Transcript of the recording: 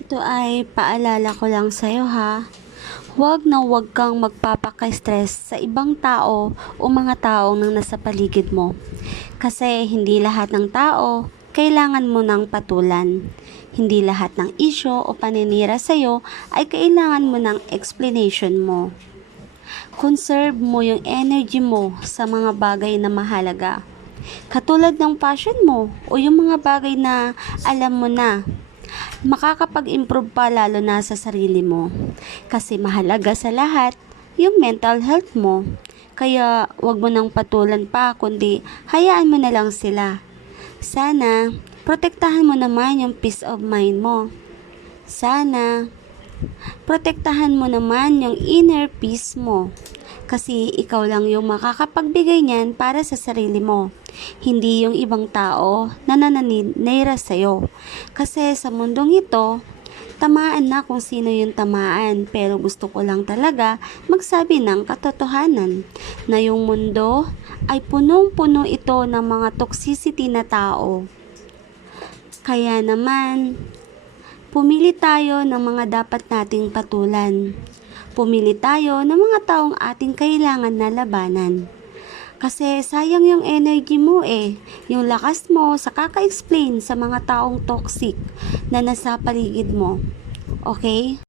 Ito ay paalala ko lang sa'yo ha. Huwag na huwag kang magpapaka-stress sa ibang tao o mga taong nang nasa paligid mo. Kasi hindi lahat ng tao kailangan mo ng patulan. Hindi lahat ng isyo o paninira sa'yo ay kailangan mo ng explanation mo. Conserve mo yung energy mo sa mga bagay na mahalaga. Katulad ng passion mo o yung mga bagay na alam mo na makakapag-improve pa lalo na sa sarili mo. Kasi mahalaga sa lahat yung mental health mo. Kaya wag mo nang patulan pa kundi hayaan mo na lang sila. Sana protektahan mo naman yung peace of mind mo. Sana protektahan mo naman yung inner peace mo. Kasi ikaw lang yung makakapagbigay niyan para sa sarili mo. Hindi yung ibang tao na nananira sa'yo. Kasi sa mundong ito, tamaan na kung sino yung tamaan. Pero gusto ko lang talaga magsabi ng katotohanan na yung mundo ay punong-puno ito ng mga toxicity na tao. Kaya naman, pumili tayo ng mga dapat nating patulan. Pumili tayo ng mga taong ating kailangan na labanan. Kasi sayang yung energy mo yung lakas mo sa kaka-explain sa mga taong toxic na nasa paligid mo. Okay?